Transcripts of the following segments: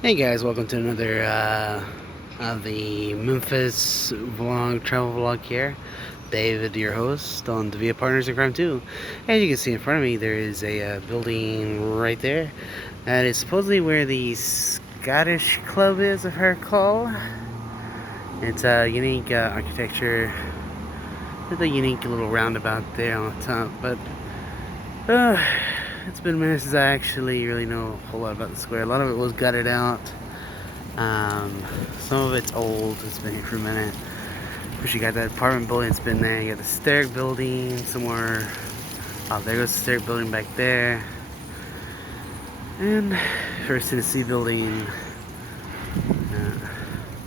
Hey guys, welcome to another of the Memphis travel vlog here. David, your host on the Via Partners in Crime 2. As you can see in front of me, there is a building right there. That is supposedly where the Scottish Club is, if I recall. It's a unique architecture. With a unique little roundabout there on the top, but uh, it's been a minute since I actually really know a whole lot about the square. A lot of it was gutted out. Some of it's old. It's been here for a minute. Of course, you got that apartment building that's been there. You got the Steric building somewhere. Oh, there goes the Steric building back there. And First Tennessee building.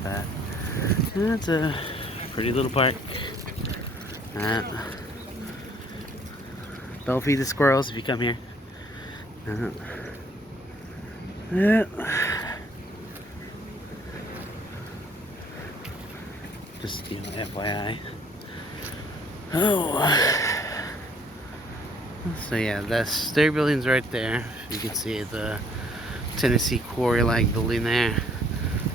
But it's a pretty little park. Uh, don't feed the squirrels if you come here. Yeah. Just, FYI. Oh. So yeah, the stair building's right there. You can see the Tennessee quarry-like building there.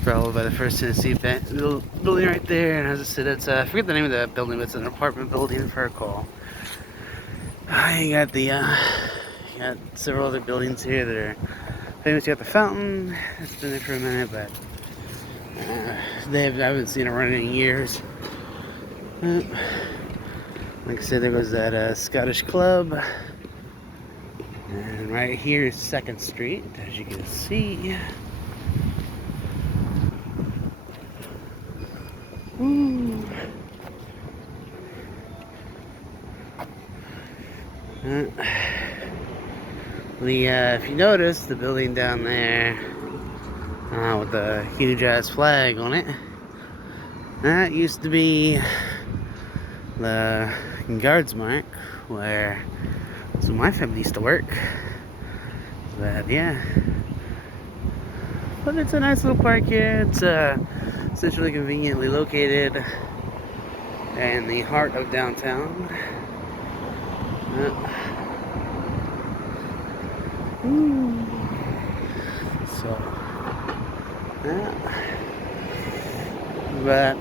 Followed by the First Tennessee building right there. And as I said, it's I forget the name of that building, but it's an apartment building, if I recall. You got you got several other buildings here that are famous. You got the fountain. It's been there for a minute, but I haven't seen it running in years. Like I said, there goes that Scottish Club. And right here is 2nd Street, as you can see. Ooh. If you notice, the building down there with the huge ass flag on it, that used to be the guards mark where my family used to work. But yeah, but it's a nice little park here. It's essentially conveniently located in the heart of downtown. So yeah. But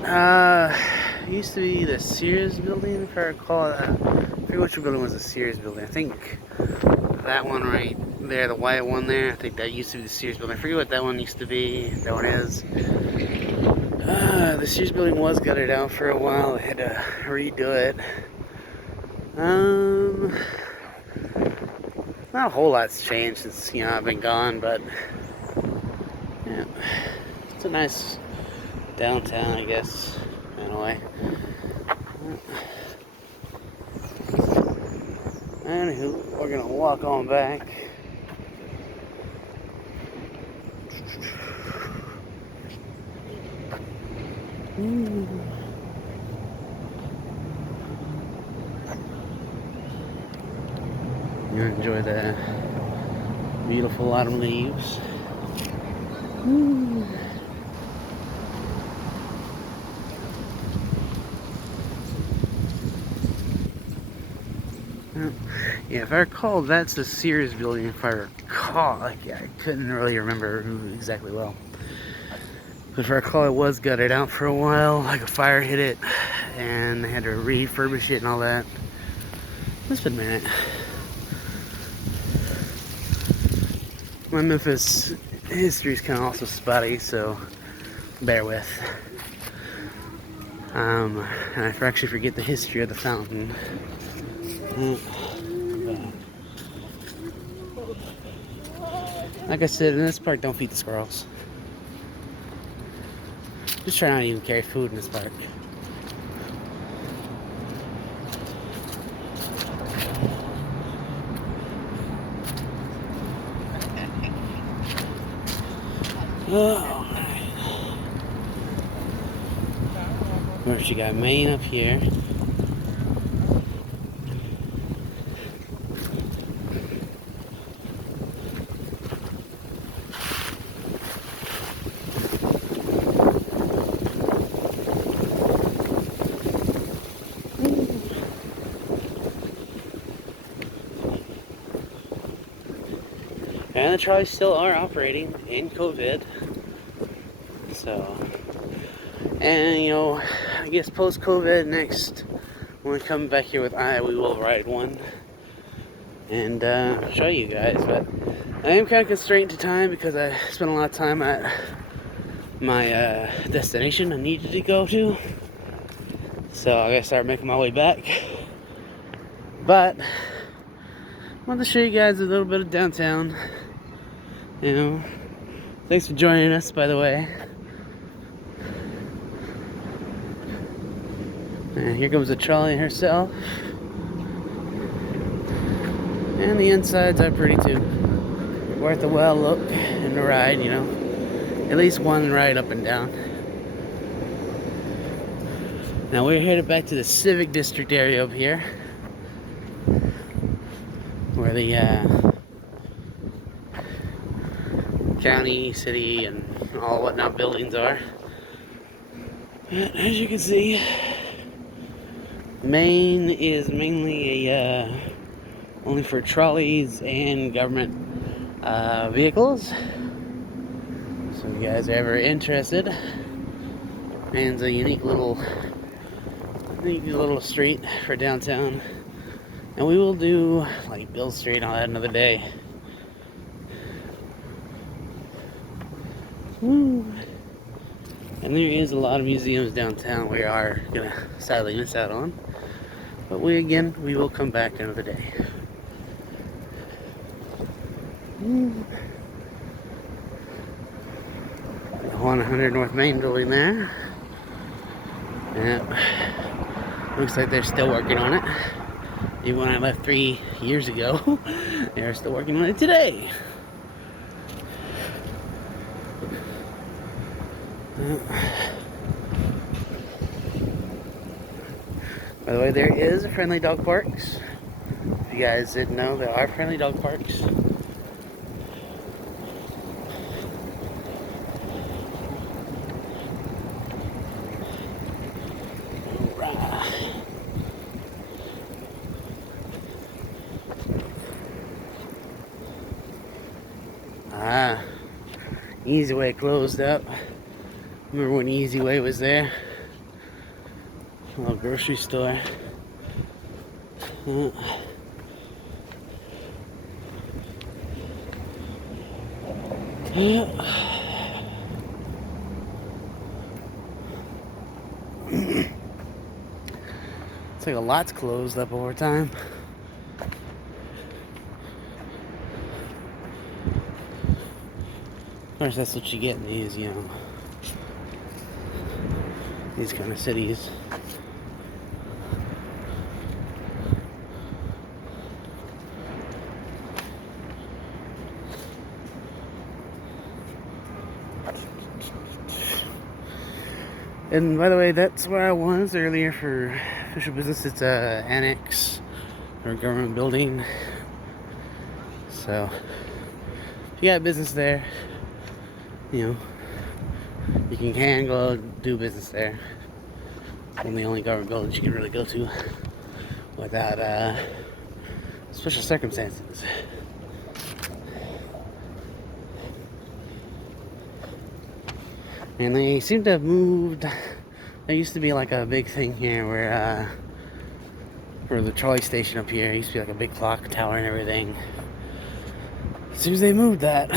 it used to be the Sears building, if I recall. I forget which building was the Sears building. I think that one right there, the white one there, I think that used to be the Sears building. I forget what that one used to be. That one is. The Sears building was gutted out for a while. They had to redo it. Not a whole lot's changed since I've been gone, but yeah, it's a nice downtown, I guess, in a way. Anywho, we're gonna walk on back. You enjoy the beautiful autumn leaves. Yeah, if I recall, that's the Sears building. If I recall, I couldn't really remember exactly well. But if I recall, it was gutted out for a while. Like a fire hit it, and they had to refurbish it and all that. It's been a minute. My Memphis history is kind of also spotty, so bear with. And I actually forget the history of the fountain. Like I said, in this park, don't feed the squirrels. Just try not to even carry food in this park. Oh, alright. Of course, you got Maine up here. And trolleys still are operating in COVID. So, and you know, I guess post-COVID next, when we come back here with we will ride one and show you guys. But I am kind of constrained to time because I spent a lot of time at my destination I needed to go to. So I gotta start making my way back. But I wanted to show you guys a little bit of downtown. You know, thanks for joining us, by the way. And here comes the trolley herself. And the insides are pretty too. Worth a well look and a ride, you know. At least one ride up and down. Now we're headed back to the Civic District area over here, where the county, city, and all whatnot buildings are. And as you can see, Maine is mainly a only for trolleys and government vehicles. So if you guys are ever interested, Maine's a unique little street for downtown, and we will do like Bill Street on that another day. Woo. And there is a lot of museums downtown we are gonna sadly miss out on, but we will come back another day. Woo. The 100 North Main building there. Yep. Looks like they're still working on it. Even when I left 3 years ago, they're still working on it today. By the way, there is a Friendly Dog Parks. If you guys didn't know, there are Friendly Dog Parks. Easy Way closed up. Remember when Easy Way was there? A little grocery store. It's like a lot's closed up over time. Of course, that's what you get in these, you know, these kind of cities. And by the way, that's where I was earlier for official business. It's a annex or a government building. So if you got business there, you know, you can go do business there. It's one of the only government buildings you can really go to without special circumstances. And they seem to have moved. There used to be like a big thing here where for the trolley station up here, it used to be like a big clock tower and everything. It seems they moved that.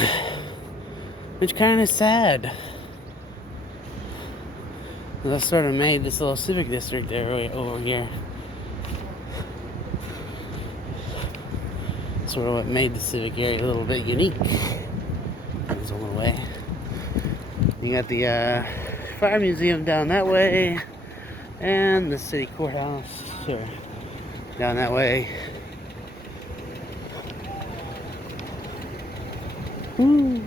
Which kind of sad. That sort of made this little civic district area over here. Sort of what made the civic area a little bit unique in its own way. You got the fire museum down that way, and the city courthouse down that way. Woo.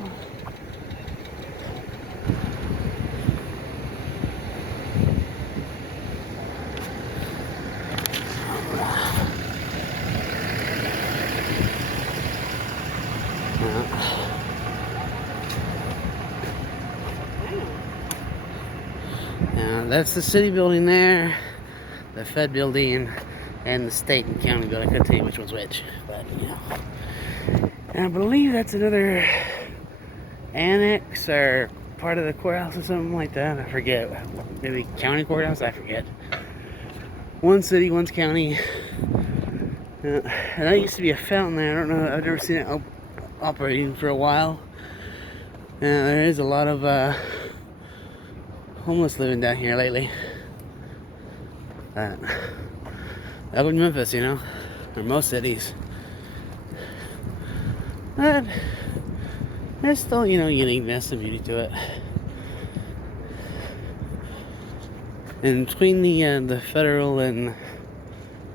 Now that's the city building there, the Fed building, and the state and county building. I couldn't tell you which one's which, but you know. And I believe that's another annex or part of the courthouse or something like that. I forget. Maybe county courthouse? I forget. One city, one's county. And that used to be a fountain there. I don't know. I've never seen it operating for a while. And there is a lot of homeless living down here lately. Up in Memphis, you know, or most cities. But there's still, you know, uniqueness and beauty to it. And between the federal and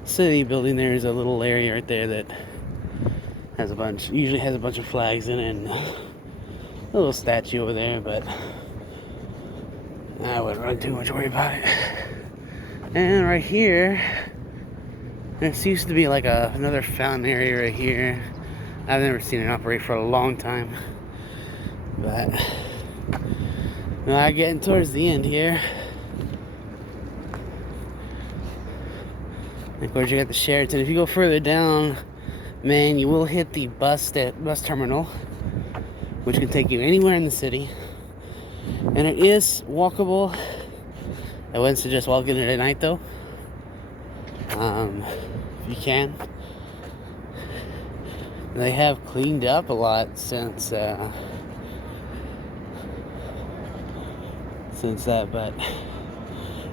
city building, there's a little area right there that has usually has a bunch of flags in it, and a little statue over there, but I wouldn't really too much worry about it. And right here, there used to be like another fountain area right here. I've never seen it operate for a long time, but now getting towards the end here. And of course, you got the Sheraton. If you go further down, man, you will hit the bus terminal, which can take you anywhere in the city, and it is walkable. I wouldn't suggest walking it at night though. If you can. They have cleaned up a lot since that, but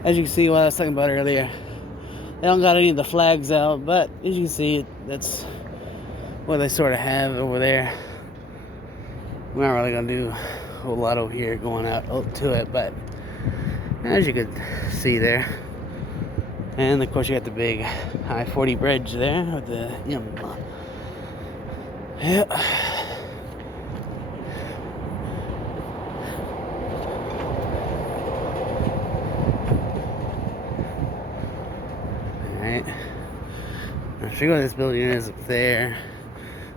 as you can see, what I was talking about earlier, they don't got any of the flags out, but as you can see, that's what they sort of have over there. We're not really gonna do a whole lot over here going out to it, but as you could see there. And of course, you got the big I-40 bridge there with the, you know, yeah. Alright. I forget what this building is up there.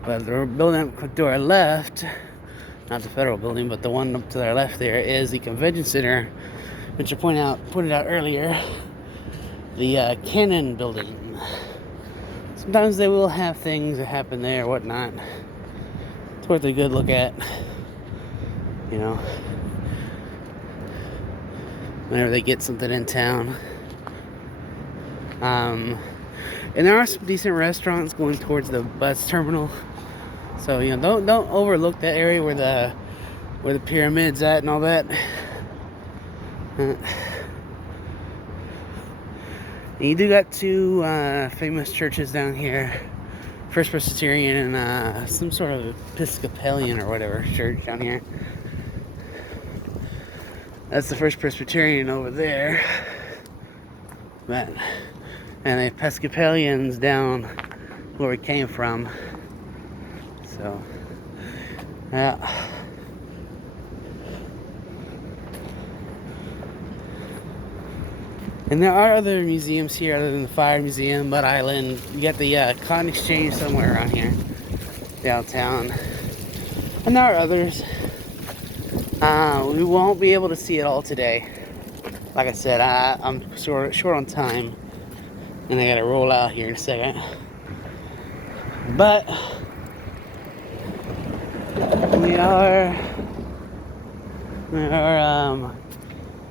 But the building up to our left, not the federal building, but the one up to our left there is the convention center, which I pointed out earlier. The Cannon building. Sometimes they will have things that happen there or whatnot. It's worth a good look at, you know, whenever they get something in town. And there are some decent restaurants going towards the bus terminal, so you know, don't overlook that area where the pyramid's at and all that. You do got two famous churches down here, First Presbyterian and some sort of Episcopalian or whatever church down here. That's the First Presbyterian over there, but and the Episcopalians down where we came from. So yeah. And there are other museums here other than the Fire Museum, Butt Island. You got the Cotton Exchange somewhere around here, downtown. And there are others. We won't be able to see it all today. Like I said, I'm short on time, and I gotta roll out here in a second. But we are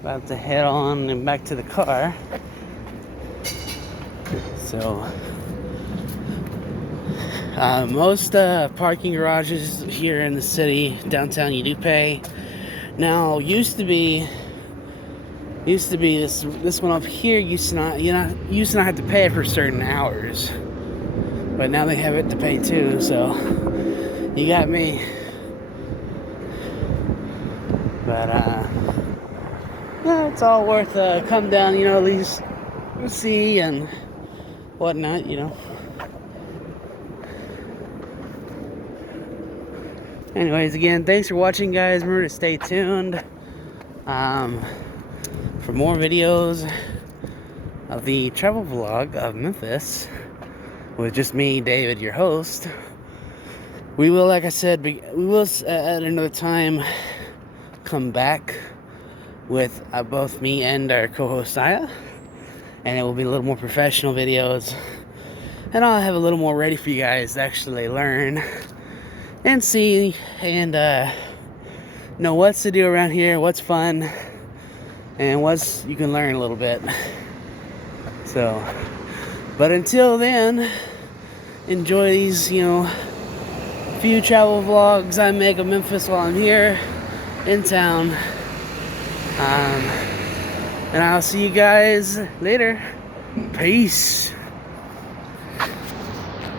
about to head on and back to the car. So most parking garages here in the city downtown you do pay. Now used to be this one up here used to not have to pay it for certain hours, but now they have it to pay too. So you got me. But yeah, it's all worth come down, you know, at least see and whatnot, you know. Anyways, again, thanks for watching, guys. Remember to stay tuned for more videos of the travel vlog of Memphis with just me, David, your host. We will, like I said, we will at another time come back with both me and our co-host Aya, and it will be a little more professional videos, and I'll have a little more ready for you guys to actually learn and see and know what's to do around here, what's fun, and what's you can learn a little bit. So, but until then, enjoy these, few travel vlogs I make of Memphis while I'm here in town. And I'll see you guys later. Peace.